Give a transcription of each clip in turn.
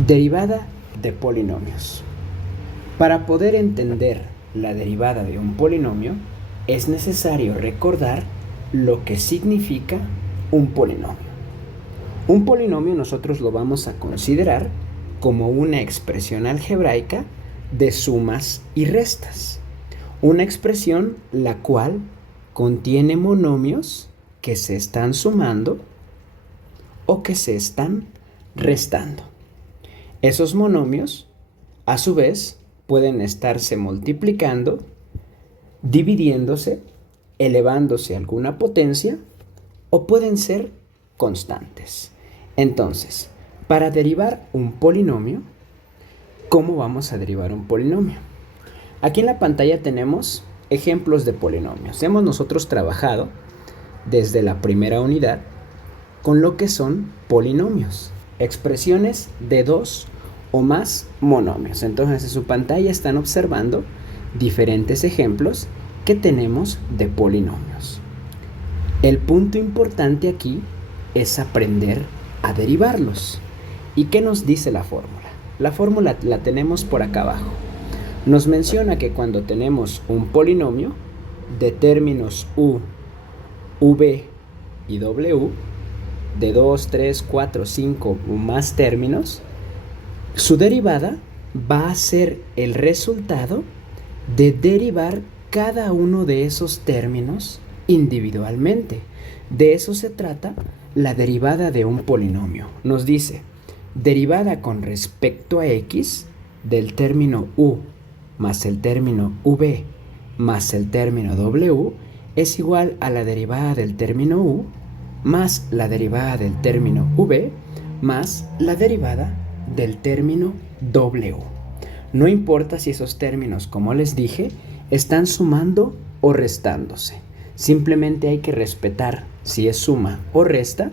Derivada de polinomios. Para poder entender la derivada de un polinomio, es necesario recordar lo que significa un polinomio. Un polinomio nosotros lo vamos a considerar como una expresión algebraica de sumas y restas. Una expresión la cual contiene monomios que se están sumando o que se están restando. Esos monomios, a su vez, pueden estarse multiplicando, dividiéndose, elevándose a alguna potencia o pueden ser constantes. Entonces, para derivar un polinomio, ¿cómo vamos a derivar un polinomio? Aquí en la pantalla tenemos ejemplos de polinomios. Hemos nosotros trabajado desde la primera unidad con lo que son polinomios, expresiones de dos o más monomios. Entonces en su pantalla están observando diferentes ejemplos que tenemos de polinomios. El punto importante aquí es aprender a derivarlos. ¿Y qué nos dice la fórmula? La fórmula la tenemos por acá abajo. Nos menciona que cuando tenemos un polinomio de términos u, v y w, de 2, 3, 4, 5 o más términos, su derivada va a ser el resultado de derivar cada uno de esos términos individualmente. De eso se trata la derivada de un polinomio. Nos dice, derivada con respecto a x del término u más el término v más el término w es igual a la derivada del término u más la derivada del término v más la derivada del término w. No importa si esos términos, como les dije, están sumando o restándose. Simplemente hay que respetar si es suma o resta,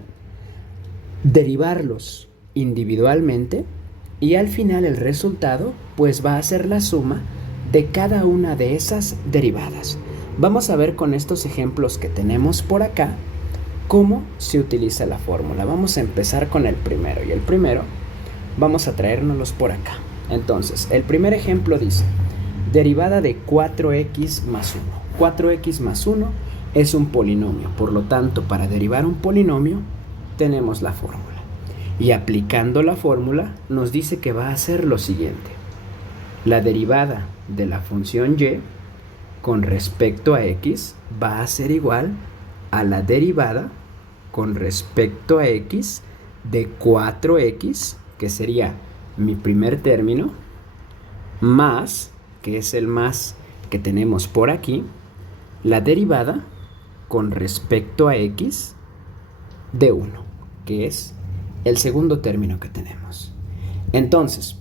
derivarlos individualmente y al final el resultado pues va a ser la suma de cada una de esas derivadas. Vamos a ver con estos ejemplos que tenemos por acá cómo se utiliza la fórmula. Vamos a empezar con el primero y el primero vamos a traérnoslos por acá. Entonces, el primer ejemplo dice, derivada de 4x más 1. 4x más 1 es un polinomio, por lo tanto, para derivar un polinomio tenemos la fórmula. Y aplicando la fórmula nos dice que va a ser lo siguiente. La derivada de la función y con respecto a x va a ser igual a la derivada con respecto a x de 4x, que sería mi primer término, más, que es el más que tenemos por aquí, la derivada con respecto a x de 1, que es el segundo término que tenemos. Entonces,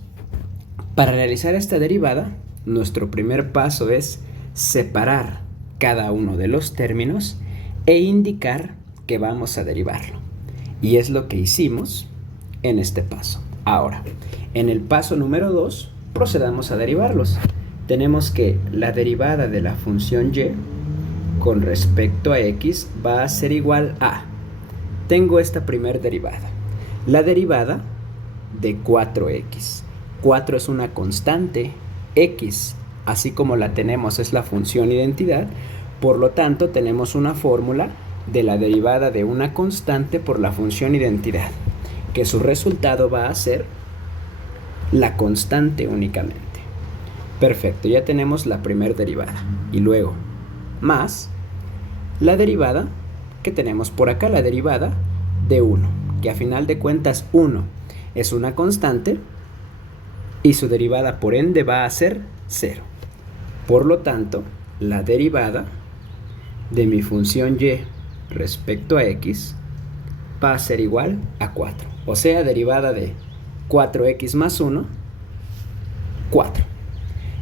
para realizar esta derivada, nuestro primer paso es separar cada uno de los términos e indicar que vamos a derivarlo. Y es lo que hicimos en este paso. Ahora, en el paso número 2, procedamos a derivarlos. Tenemos que la derivada de la función y con respecto a x va a ser igual a, tengo esta primer derivada, la derivada de 4x. 4 es una constante, x, así como la tenemos, es la función identidad, por lo tanto tenemos una fórmula de la derivada de una constante por la función identidad, que su resultado va a ser la constante únicamente. Perfecto, ya tenemos la primera derivada. Y luego, más la derivada que tenemos por acá, la derivada de 1, que a final de cuentas 1 es una constante y su derivada por ende va a ser 0. Por lo tanto, la derivada de mi función y respecto a x va a ser igual a 4. O sea, derivada de 4x más 1, 4.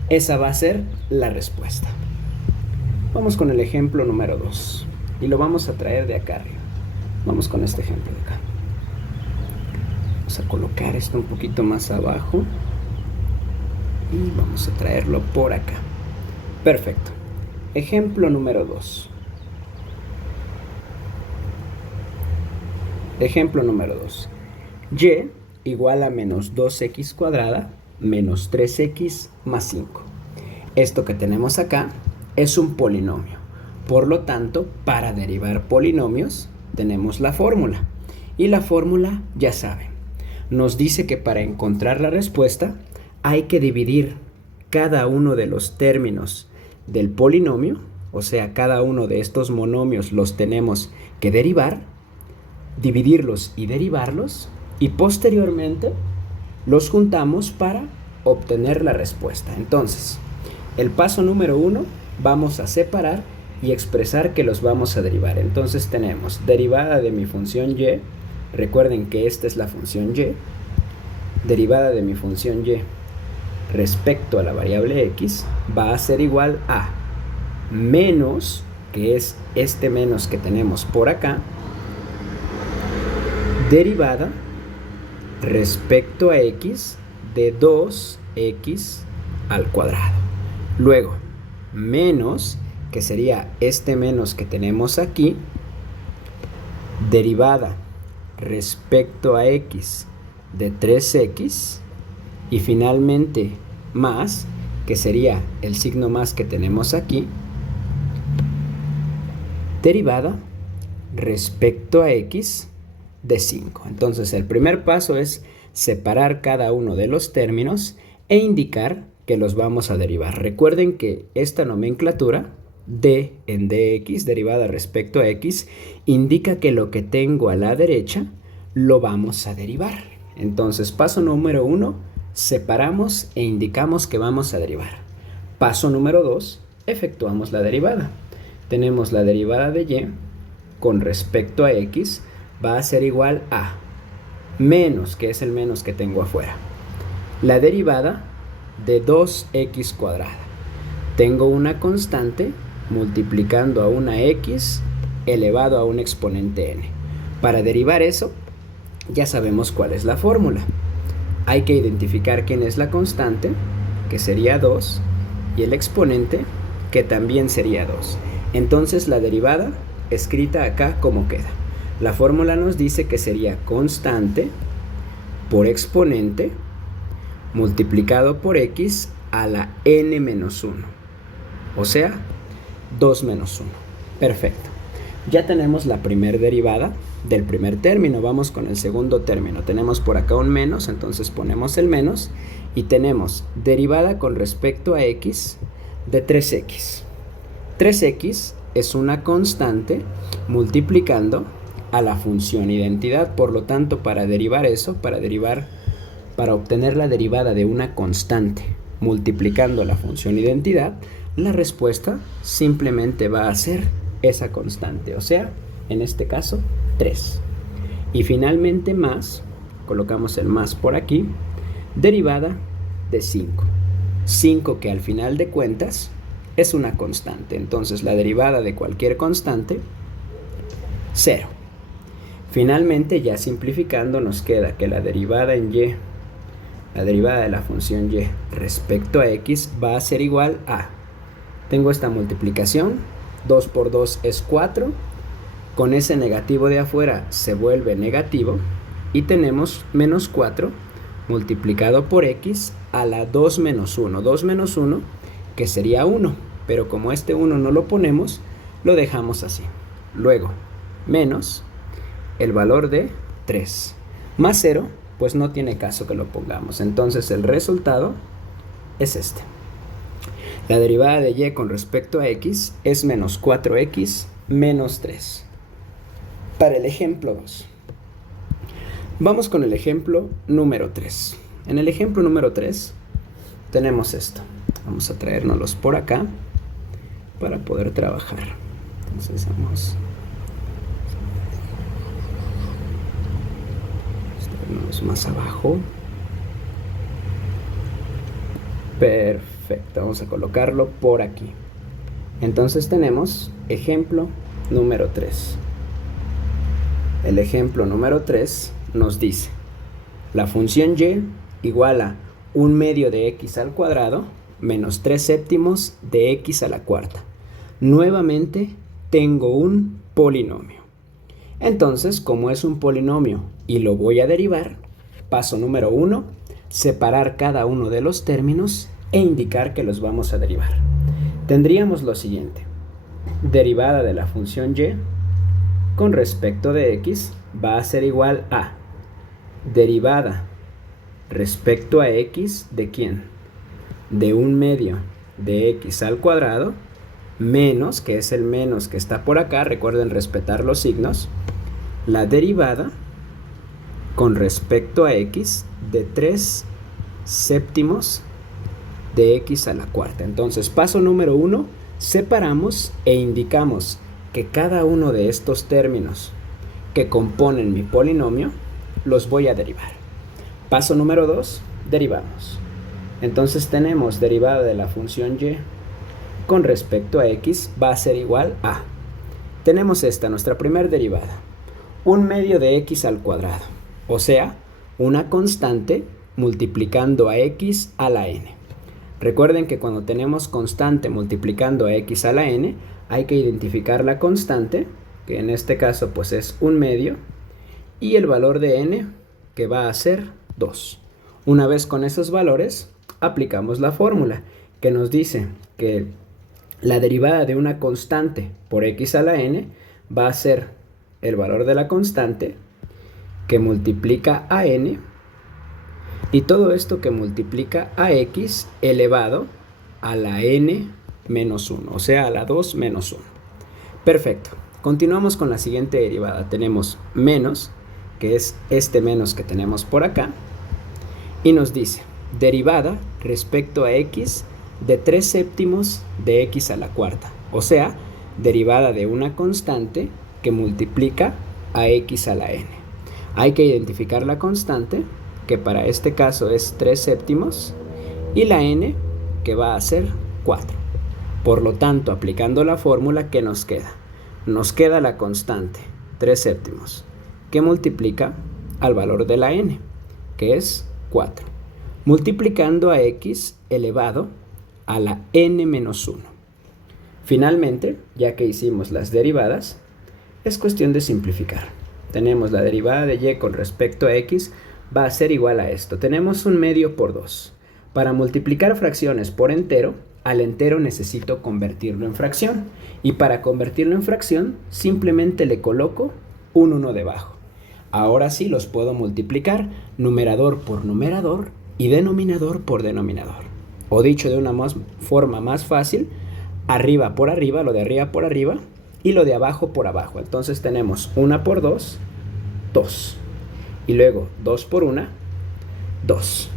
Esa va a ser la respuesta. Vamos con el ejemplo número 2. Y lo vamos a traer de acá arriba. Vamos con este ejemplo de acá. Vamos a colocar esto un poquito más abajo. Y vamos a traerlo por acá. Perfecto. Ejemplo número 2. Ejemplo número 2. Y igual a menos 2x cuadrada menos 3x más 5. Esto que tenemos acá es un polinomio. Por lo tanto, para derivar polinomios tenemos la fórmula. Y la fórmula, ya saben, nos dice que para encontrar la respuesta hay que dividir cada uno de los términos del polinomio, o sea, cada uno de estos monomios los tenemos que derivar, dividirlos y derivarlos, y posteriormente los juntamos para obtener la respuesta. Entonces, el paso número 1, vamos a separar y expresar que los vamos a derivar. Entonces tenemos derivada de mi función y, recuerden que esta es la función y, derivada de mi función y respecto a la variable x va a ser igual a menos, que es este menos que tenemos por acá, derivada respecto a x de 2x al cuadrado. Luego, menos, que sería este menos que tenemos aquí, derivada respecto a x de 3x, y finalmente más, que sería el signo más que tenemos aquí, derivada respecto a x de 5. Entonces el primer paso es separar cada uno de los términos e indicar que los vamos a derivar. Recuerden que esta nomenclatura d en dx, derivada respecto a x, indica que lo que tengo a la derecha lo vamos a derivar. Entonces, paso número 1, separamos e indicamos que vamos a derivar. Paso número 2, efectuamos la derivada. Tenemos la derivada de y con respecto a x va a ser igual a menos, que es el menos que tengo afuera, la derivada de 2x cuadrada. Tengo una constante multiplicando a una x elevado a un exponente n. Para derivar eso, ya sabemos cuál es la fórmula. Hay que identificar quién es la constante, que sería 2, y el exponente, que también sería 2. Entonces la derivada, escrita acá, ¿cómo queda? La fórmula nos dice que sería constante por exponente multiplicado por x a la n menos 1. O sea, 2 menos 1. Perfecto. Ya tenemos la primer derivada del primer término. Vamos con el segundo término. Tenemos por acá un menos, entonces ponemos el menos y tenemos derivada con respecto a x de 3x. 3x es una constante multiplicando a la función identidad. Por lo tanto, para derivar eso, para obtener la derivada de una constante multiplicando a la función identidad, la respuesta simplemente va a ser esa constante, o sea, en este caso, 3. Y finalmente más, colocamos el más por aquí, derivada de 5. 5 que al final de cuentas es una constante, entonces la derivada de cualquier constante, 0. Finalmente, ya simplificando, nos queda que la derivada en y, la derivada de la función y respecto a x va a ser igual a, tengo esta multiplicación, 2 por 2 es 4, con ese negativo de afuera se vuelve negativo y tenemos menos 4 multiplicado por x a la 2 menos 1, 2 menos 1 que sería 1, pero como este 1 no lo ponemos, lo dejamos así. Luego, menos el valor de 3, más 0, pues no tiene caso que lo pongamos, entonces el resultado es este. La derivada de y con respecto a x es menos 4x menos 3. Para el ejemplo 2. Vamos con el ejemplo número 3. En el ejemplo número 3 tenemos esto. Vamos a traérnoslos por acá para poder trabajar. Entonces vamos a traernos más abajo. Perfecto, vamos a colocarlo por aquí. Entonces tenemos ejemplo número 3. El ejemplo número 3 nos dice la función y igual a 1 medio de x al cuadrado menos 3 séptimos de x a la cuarta. Nuevamente tengo un polinomio. Entonces, como es un polinomio y lo voy a derivar, Paso número 1, separar cada uno de los términos e indicar que los vamos a derivar. Tendríamos lo siguiente: derivada de la función y con respecto de x va a ser igual a derivada respecto a x de ¿quién? De 1/2 de x al cuadrado menos, que es el menos que está por acá, recuerden respetar los signos, la derivada con respecto a x de 3/7 de x a la cuarta. Entonces, paso número 1, separamos e indicamos que cada uno de estos términos que componen mi polinomio los voy a derivar. Paso número 2, derivamos. Entonces tenemos derivada de la función y con respecto a x va a ser igual a, tenemos esta, nuestra primera derivada, 1/2 de x al cuadrado, o sea, una constante multiplicando a x a la n. Recuerden que cuando tenemos constante multiplicando a x a la n, hay que identificar la constante, que en este caso pues es 1/2, y el valor de n, que va a ser 2. Una vez con esos valores, aplicamos la fórmula, que nos dice que la derivada de una constante por x a la n va a ser el valor de la constante que multiplica a n, y todo esto que multiplica a x elevado a la n menos 1, o sea, a la 2 menos 1. Perfecto. Continuamos con la siguiente derivada. Tenemos menos, que es este menos que tenemos por acá, y nos dice derivada respecto a x de 3/7 de x a la cuarta, o sea, derivada de una constante que multiplica a x a la n. Hay que identificar la constante, que para este caso es 3/7, y la n, que va a ser 4. Por lo tanto, aplicando la fórmula, ¿qué nos queda? Nos queda la constante 3/7, que multiplica al valor de la n, que es 4, multiplicando a x elevado a la n menos 1. Finalmente, ya que hicimos las derivadas, es cuestión de simplificar. Tenemos la derivada de y con respecto a x va a ser igual a esto. Tenemos 1/2 por 2. Para multiplicar fracciones por entero, al entero necesito convertirlo en fracción. Y para convertirlo en fracción, simplemente le coloco un 1 debajo. Ahora sí los puedo multiplicar numerador por numerador y denominador por denominador. O dicho de una forma más fácil, arriba por arriba, lo de arriba por arriba, y lo de abajo por abajo. Entonces tenemos 1 por 2, 2. Y luego 2 por 1, 2.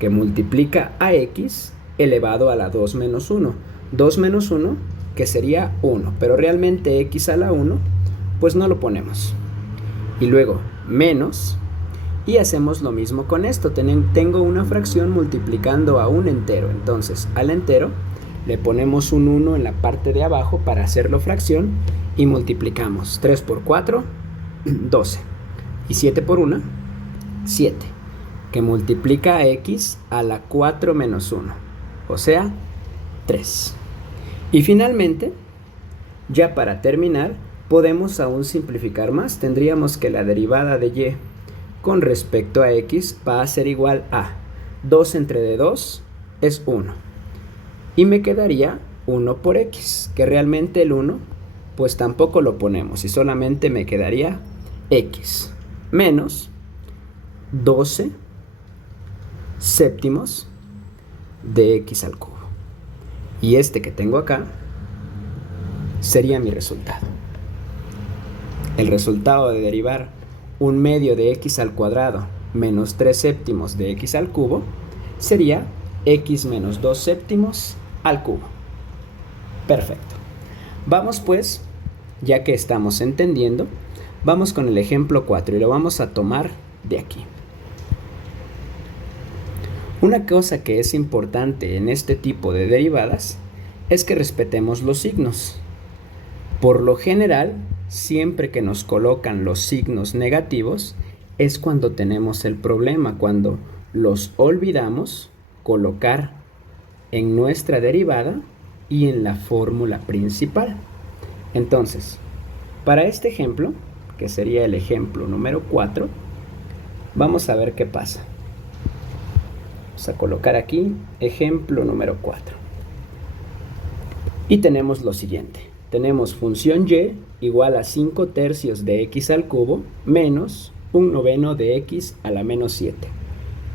Que multiplica a x elevado a la 2 menos 1. 2 menos 1, que sería 1. Pero realmente x a la 1, pues no lo ponemos. Y luego menos. Y hacemos lo mismo con esto. Tengo una fracción multiplicando a un entero. Entonces al entero le ponemos un 1 en la parte de abajo para hacerlo fracción y multiplicamos. 3 por 4, 12. Y 7 por 1, 7. Que multiplica a x a la 4 menos 1. O sea, 3. Y finalmente, ya para terminar, podemos aún simplificar más. Tendríamos que la derivada de y con respecto a x va a ser igual a 2 entre de 2 es 1. Y me quedaría 1 por x, que realmente el 1 pues tampoco lo ponemos y solamente me quedaría x menos 12 séptimos de x al cubo. Y este que tengo acá sería mi resultado. El resultado de derivar 1/2 de x al cuadrado menos 3/7 de x al cubo sería x menos 2/7 al cubo. Perfecto. Vamos pues, ya que estamos entendiendo, vamos con el ejemplo 4 y lo vamos a tomar de aquí. Una cosa que es importante en este tipo de derivadas es que respetemos los signos. Por lo general, siempre que nos colocan los signos negativos es cuando tenemos el problema, cuando los olvidamos colocar en nuestra derivada y en la fórmula principal. Entonces, para este ejemplo, que sería el ejemplo número 4, Vamos a ver qué pasa. Vamos a colocar aquí ejemplo número 4. Y tenemos lo siguiente. Tenemos función y igual a 5 tercios de x al cubo menos 1/9 de x a la menos 7.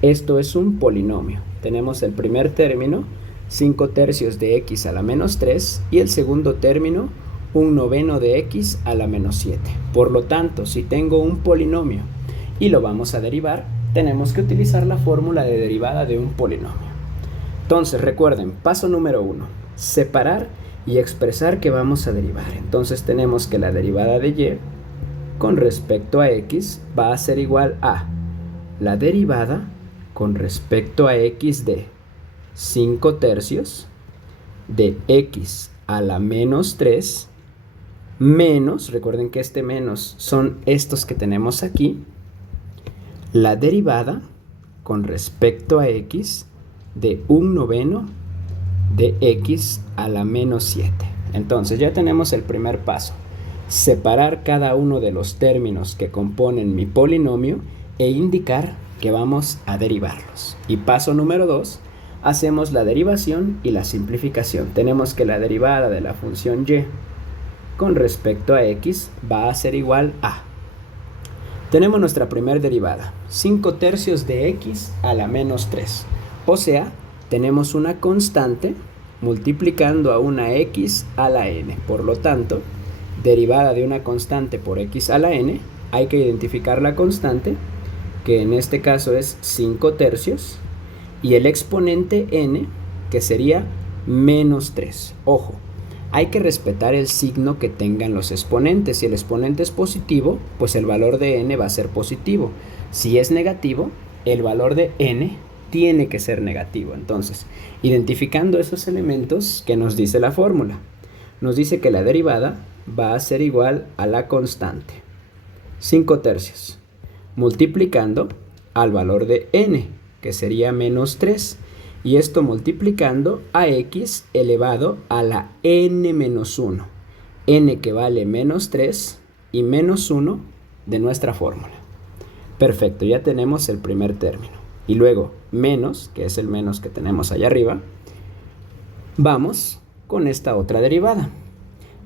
Esto es un polinomio. Tenemos el primer término, 5 tercios de x a la menos 3, y el segundo término, 1/9 de x a la menos 7. Por lo tanto, si tengo un polinomio y lo vamos a derivar, tenemos que utilizar la fórmula de derivada de un polinomio. Entonces, recuerden, paso número 1, separar y expresar que vamos a derivar. Entonces tenemos que la derivada de y con respecto a x va a ser igual a la derivada con respecto a x de 5 tercios de x a la menos 3 menos, recuerden que este menos son estos que tenemos aquí, la derivada con respecto a x de 1/9 de x a la menos 7. Entonces ya tenemos el primer paso, separar cada uno de los términos que componen mi polinomio e indicar que vamos a derivarlos. Y paso número 2, hacemos la derivación y la simplificación. Tenemos que la derivada de la función y con respecto a x va a ser igual a, tenemos nuestra primera derivada, 5 tercios de x a la menos 3, o sea, tenemos una constante multiplicando a una x a la n. Por lo tanto, derivada de una constante por x a la n, hay que identificar la constante, que en este caso es 5 tercios, y el exponente n, que sería menos 3. Ojo, hay que respetar el signo que tengan los exponentes. Si el exponente es positivo, pues el valor de n va a ser positivo. Si es negativo, el valor de n tiene que ser negativo. Entonces, identificando esos elementos, ¿qué nos dice la fórmula? Nos dice que la derivada va a ser igual a la constante 5 tercios multiplicando al valor de n, que sería menos 3, y esto multiplicando a x elevado a la n menos 1, n que vale menos 3 y menos 1 de nuestra fórmula. Perfecto, ya tenemos el primer término. Y luego menos, que es el menos que tenemos allá arriba, vamos con esta otra derivada.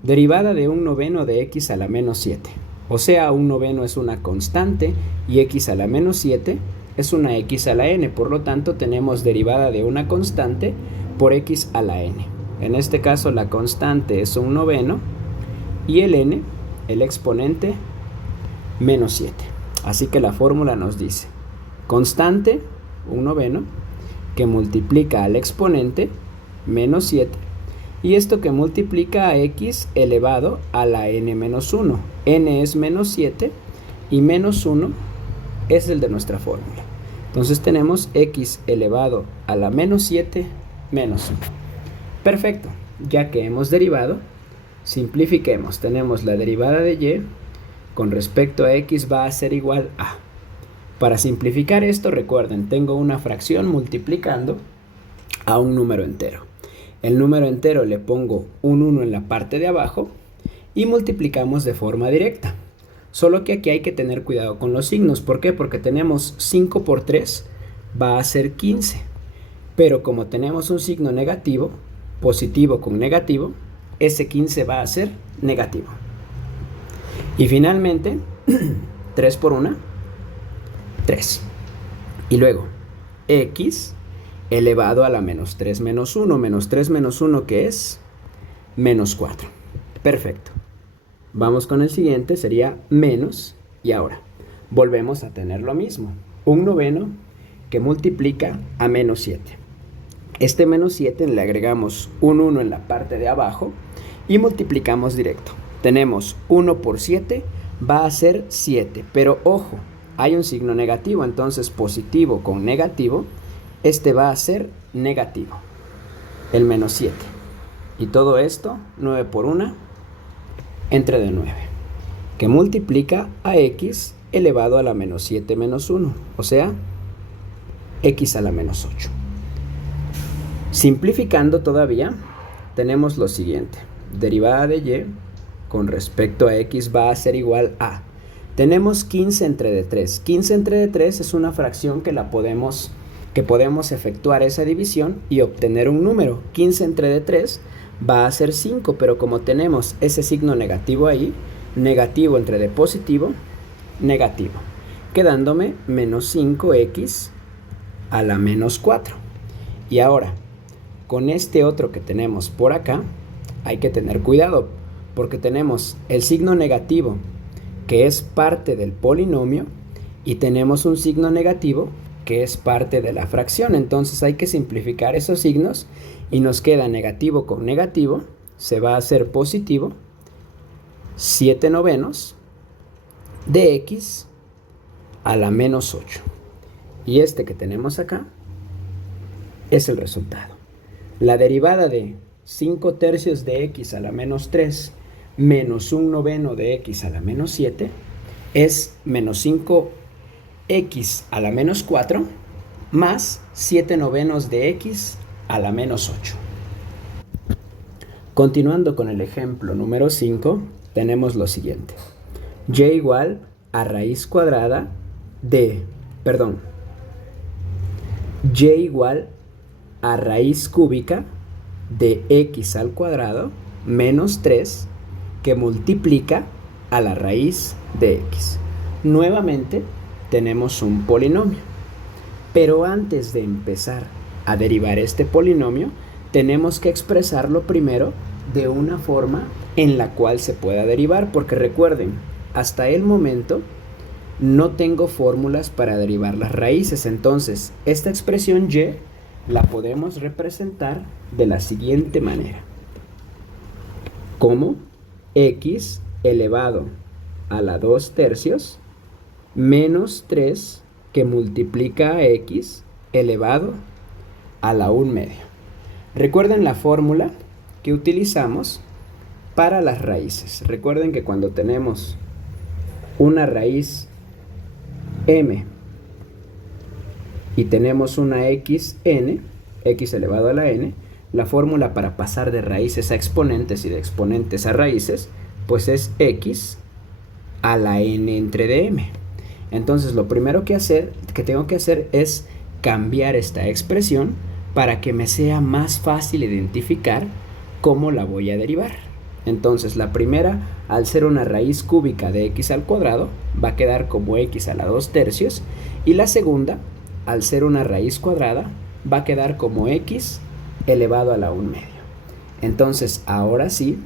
Derivada de 1/9 de x a la menos 7. O sea, 1/9 es una constante y x a la menos 7 es una x a la n. Por lo tanto, tenemos derivada de una constante por x a la n. En este caso, la constante es 1/9 y el n, el exponente, menos 7. Así que la fórmula nos dice constante 1/9 que multiplica al exponente menos 7, y esto que multiplica a x elevado a la n menos 1. N es menos 7 y menos 1 es el de nuestra fórmula. Entonces tenemos x elevado a la menos 7 menos 1. Perfecto, ya que hemos derivado, simplifiquemos. Tenemos la derivada de y con respecto a x va a ser igual a. Para simplificar esto, recuerden, tengo una fracción multiplicando a un número entero. El número entero le pongo un 1 en la parte de abajo y multiplicamos de forma directa. Solo que aquí hay que tener cuidado con los signos. ¿Por qué? Porque tenemos 5 por 3 va a ser 15. Pero como tenemos un signo negativo, positivo con negativo, ese 15 va a ser negativo. Y finalmente, 3 por 1, 3. Y luego, x elevado a la menos 3 menos 1. Menos 3 menos 1, ¿qué es? Menos 4. Perfecto. Vamos con el siguiente, sería menos. Y ahora, volvemos a tener lo mismo. 1/9 que multiplica a menos 7. Este menos 7 le agregamos un 1 en la parte de abajo y multiplicamos directo. Tenemos 1 por 7 va a ser 7. Pero ojo, hay un signo negativo, entonces positivo con negativo, este va a ser negativo, el menos 7. Y todo esto, 9 por 1, entre de 9, que multiplica a x elevado a la menos 7 menos 1, o sea, x a la menos 8. Simplificando todavía, tenemos lo siguiente. Derivada de y con respecto a x va a ser igual a Tenemos 15 entre de 3. 15 entre de 3 es una fracción que podemos efectuar esa división y obtener un número. 15 entre de 3 va a ser 5, pero como tenemos ese signo negativo ahí, negativo entre de positivo, negativo, quedándome menos 5x a la menos 4. Y ahora, con este otro que tenemos por acá, hay que tener cuidado, porque tenemos el signo negativo, que es parte del polinomio, y tenemos un signo negativo, que es parte de la fracción. Entonces hay que simplificar esos signos, y nos queda negativo con negativo, se va a hacer positivo, 7/9 de x a la menos 8. Y este que tenemos acá es el resultado. La derivada de 5/3 de x a la menos 3 menos 1/9 de x a la menos 7 es menos 5x a la menos 4 más 7/9 de x a la menos 8. Continuando con el ejemplo número 5, tenemos lo siguiente. Y igual a raíz cuadrada de, y igual a raíz cúbica de x al cuadrado menos 3 que multiplica a la raíz de x. Nuevamente tenemos un polinomio, pero antes de empezar a derivar este polinomio, tenemos que expresarlo primero de una forma en la cual se pueda derivar, porque recuerden, hasta el momento no tengo fórmulas para derivar las raíces. Entonces, esta expresión y la podemos representar de la siguiente manera, como x elevado a la 2/3 menos 3 que multiplica a x elevado a la 1/2. Recuerden la fórmula que utilizamos para las raíces. Recuerden que cuando tenemos una raíz m y tenemos una x elevado a la n, la fórmula para pasar de raíces a exponentes y de exponentes a raíces, pues es x a la n entre dm. Entonces lo primero que tengo que hacer es cambiar esta expresión para que me sea más fácil identificar cómo la voy a derivar. Entonces la primera, al ser una raíz cúbica de x al cuadrado, va a quedar como x a la 2/3, y la segunda, al ser una raíz cuadrada, va a quedar como x elevado a la 1/2. Entonces ahora sí,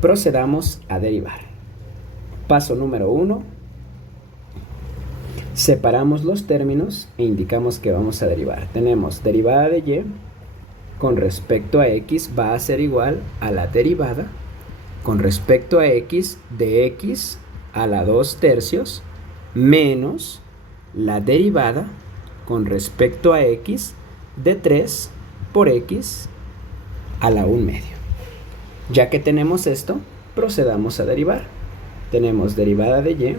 procedamos a derivar. Paso número 1. Separamos los términos e indicamos que vamos a derivar. Tenemos derivada de y con respecto a x va a ser igual a la derivada con respecto a x de x a la 2/3 menos la derivada con respecto a x de 3 por x a la 1/2. Ya que tenemos esto, procedamos a derivar. Tenemos derivada de y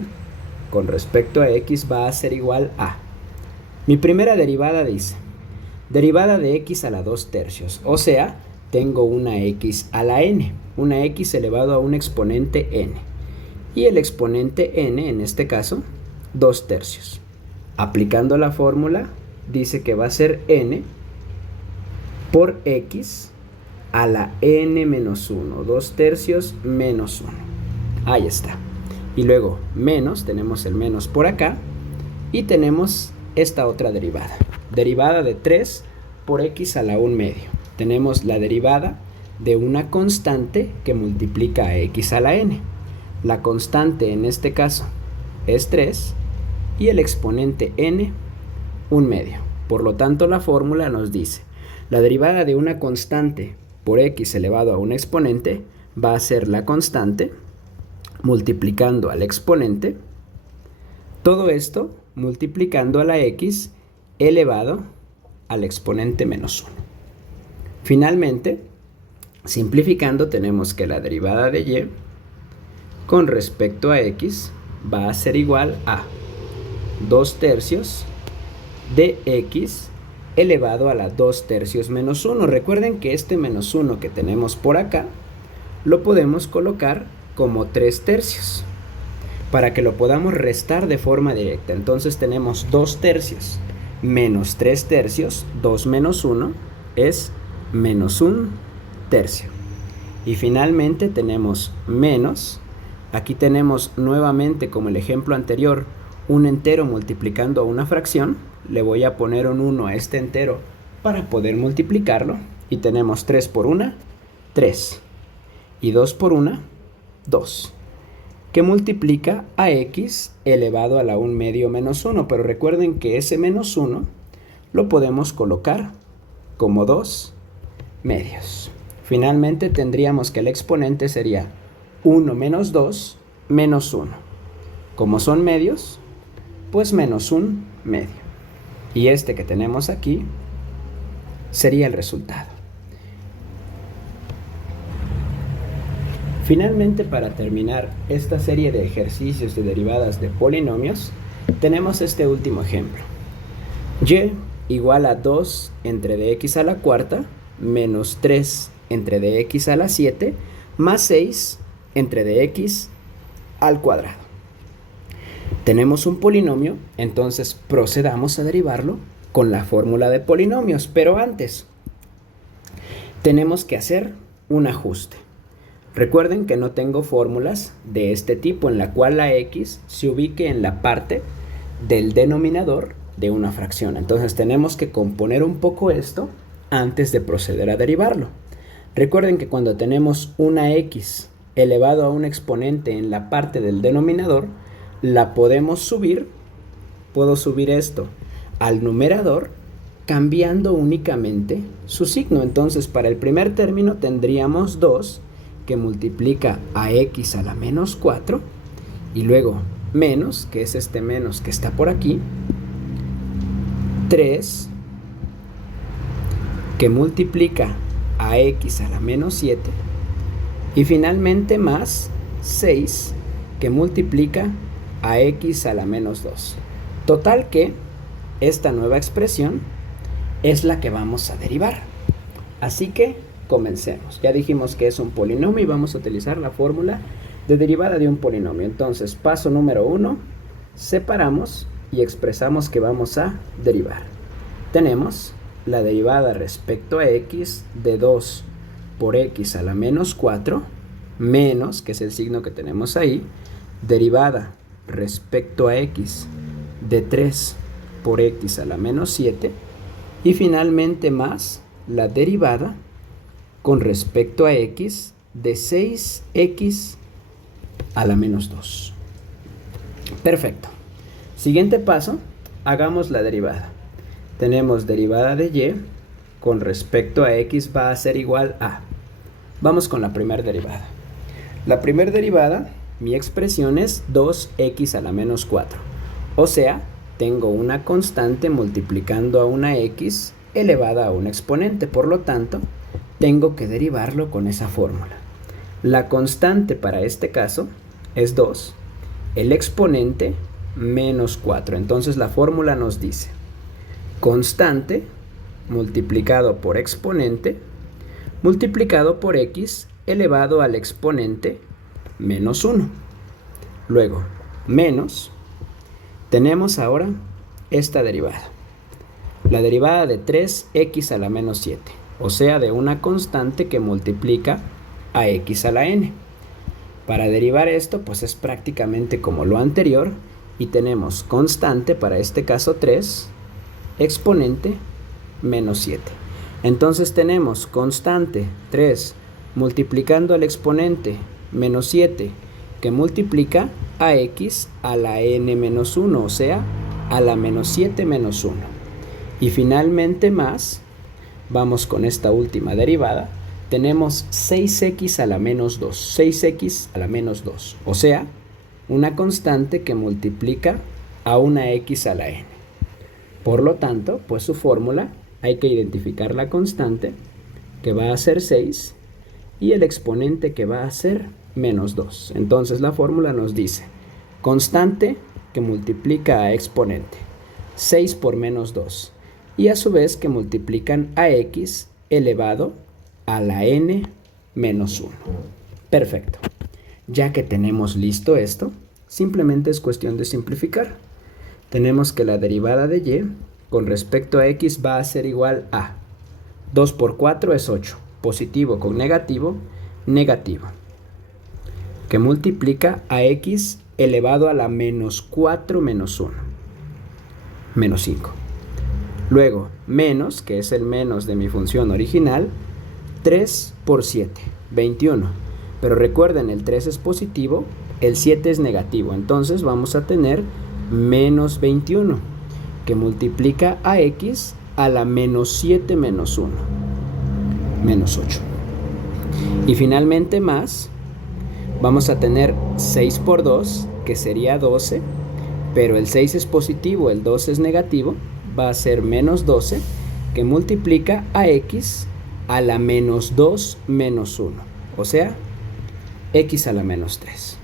con respecto a x va a ser igual a, mi primera derivada dice, derivada de x a la 2/3, o sea, tengo una x a la n, una x elevado a un exponente n, y el exponente n, en este caso, 2/3. Aplicando la fórmula, dice que va a ser n por x a la n menos 1, 2/3 menos 1. Ahí está. Y luego menos, tenemos el menos por acá, y tenemos esta otra derivada. Derivada de 3 por x a la 1/2. Tenemos la derivada de una constante que multiplica a x a la n. La constante en este caso es 3 y el exponente n 1/2. Por lo tanto, la fórmula nos dice, la derivada de una constante por x elevado a un exponente va a ser la constante multiplicando al exponente, todo esto multiplicando a la x elevado al exponente menos 1. Finalmente, simplificando, tenemos que la derivada de y con respecto a x va a ser igual a 2/3 de x elevado a la 2/3 menos 1. Recuerden que este menos 1 que tenemos por acá lo podemos colocar como 3/3. para que lo podamos restar de forma directa. Entonces tenemos 2 tercios menos 3 tercios, 2 menos 1 es menos 1 tercio. Y finalmente tenemos menos, aquí tenemos nuevamente como el ejemplo anterior, un entero multiplicando a una fracción. Le voy a poner un 1 a este entero para poder multiplicarlo. Y tenemos 3 por 1, 3. Y 2 por 1, 2. Que multiplica a x elevado a la 1 medio menos 1. Pero recuerden que ese menos 1 lo podemos colocar como 2 medios. Finalmente tendríamos que el exponente sería 1 menos 2 menos 1. Como son medios, pues menos 1 medio. Y este que tenemos aquí sería el resultado. Finalmente, para terminar esta serie de ejercicios de derivadas de polinomios, tenemos este último ejemplo. Y igual a 2 entre dx a la cuarta menos 3 entre dx a la 7 más 6 entre dx al cuadrado. Tenemos un polinomio, entonces procedamos a derivarlo con la fórmula de polinomios, pero antes tenemos que hacer un ajuste. Recuerden que no tengo fórmulas de este tipo en la cual la x se ubique en la parte del denominador de una fracción. Entonces tenemos que componer un poco esto antes de proceder a derivarlo. Recuerden que cuando tenemos una x elevado a un exponente en la parte del denominador, la podemos subir. Puedo subir esto al numerador cambiando únicamente su signo. Entonces para el primer término tendríamos 2 que multiplica a x a la menos 4 y luego menos, que es este menos que está por aquí, 3 que multiplica a x a la menos 7 y finalmente más 6 que multiplica a x a la menos 2. Total que esta nueva expresión es la que vamos a derivar. Así que comencemos. Ya dijimos que es un polinomio y vamos a utilizar la fórmula de derivada de un polinomio. Entonces, paso número 1, separamos y expresamos que vamos a derivar. Tenemos la derivada respecto a x de 2 por x a la menos 4, menos, que es el signo que tenemos ahí, derivada respecto a x de 3 por x a la menos 7, y finalmente más la derivada con respecto a x de 6x a la menos 2. Perfecto. Siguiente paso, hagamos la derivada. Tenemos derivada de y con respecto a x va a ser igual a... Vamos con la primera derivada. La primera derivada, mi expresión es 2x a la menos 4. O sea, tengo una constante multiplicando a una x elevada a un exponente. Por lo tanto, tengo que derivarlo con esa fórmula. La constante para este caso es 2, el exponente menos 4. Entonces la fórmula nos dice constante multiplicado por exponente multiplicado por x elevado al exponente menos 1. Luego, menos, tenemos ahora esta derivada. La derivada de 3x a la menos 7. O sea, de una constante que multiplica a x a la n. Para derivar esto, pues es prácticamente como lo anterior, y tenemos constante, para este caso 3, exponente menos 7. Entonces tenemos constante 3 multiplicando al exponente menos 7, que multiplica a x a la n menos 1, o sea, a la menos 7 menos 1. Y finalmente más... Vamos con esta última derivada. Tenemos 6x a la menos 2. 6x a la menos 2. O sea, una constante que multiplica a una x a la n. Por lo tanto, pues su fórmula, hay que identificar la constante, que va a ser 6, y el exponente, que va a ser menos 2. Entonces la fórmula nos dice, constante que multiplica a exponente, 6 por menos 2. Y a su vez que multiplican a x elevado a la n menos 1. Perfecto. Ya que tenemos listo esto, Simplemente es cuestión de simplificar. Tenemos que la derivada de y con respecto a x va a ser igual a 2 por 4 es 8. Positivo con negativo, negativo. Que multiplica a x elevado a la menos 4 menos 1. Menos 5. Luego, menos, que es el menos de mi función original, 3 por 7, 21. Pero recuerden, el 3 es positivo, el 7 es negativo. Entonces vamos a tener menos 21, que multiplica a x a la menos 7 menos 1. Menos 8. Y finalmente más, vamos a tener 6 por 2, que sería 12. Pero el 6 es positivo, el 2 es negativo. Va a ser menos 12, que multiplica a x a la menos 2 menos 1. O sea, x a la menos 3.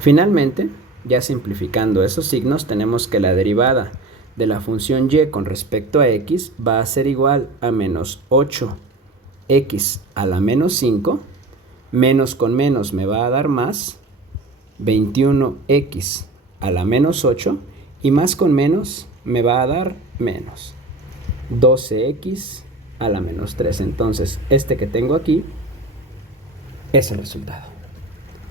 Finalmente, ya simplificando esos signos, tenemos que la derivada de la función y con respecto a x va a ser igual a menos 8x a la menos 5. Menos con menos me va a dar más, 21x a la menos 8. Y más con menos me va a dar menos, 12x a la menos 3. Entonces, este que tengo aquí es el resultado.